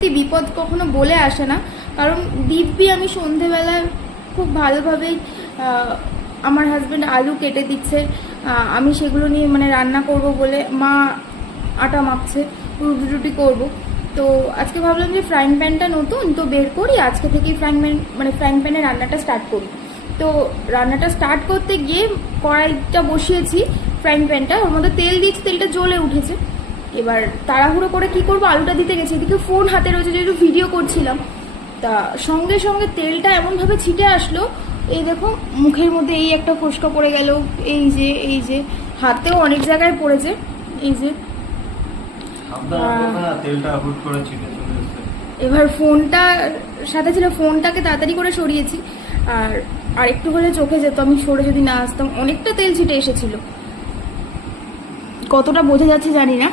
বিপদ কখনো বলে আসে না, কারণ দিব্যি আমি সন্ধেবেলায় খুব ভালোভাবেই আমার হাজব্যান্ড আলু কেটে দিচ্ছে, আমি সেগুলো নিয়ে মানে রান্না করব বলে মা আটা মাখছে, রুটি রুটি করবো। তো আজকে ভাবলাম যে ফ্রাইং প্যানটা নতুন তো বের করি, আজকে থেকেই ফ্রাইং প্যানে রান্নাটা স্টার্ট করি। তো রান্নাটা স্টার্ট করতে গিয়ে কড়াইটা বসিয়েছি, ফ্রাইং প্যানটা ওর মধ্যে তেল দিয়েছি, তেলটা জ্বলে উঠেছে। এবার তাড়াহুড়ো করে কি করবো, আলুটা দিতে গেছি, এদিকে ফোন হাতে রয়েছে যেহেতু ভিডিও করছিলাম, তা সঙ্গে সঙ্গে তেলটা এমনভাবে ছিটে আসলো, এই দেখো মুখের মধ্যে এই একটা ফোসকা পড়ে গেল, এই যে হাতেও অনেক জায়গায় পড়েছে, এই যে এবার ফোনটা সাথে ছিল, ফোনটাকে তাড়াতাড়ি করে সরিয়েছি, আর একটু হলে চোখে যেত আমি সরে যদি না আসতাম। অনেকটা তেল ছিটে এসেছিল, কতটা বোঝা যাচ্ছে জানি না।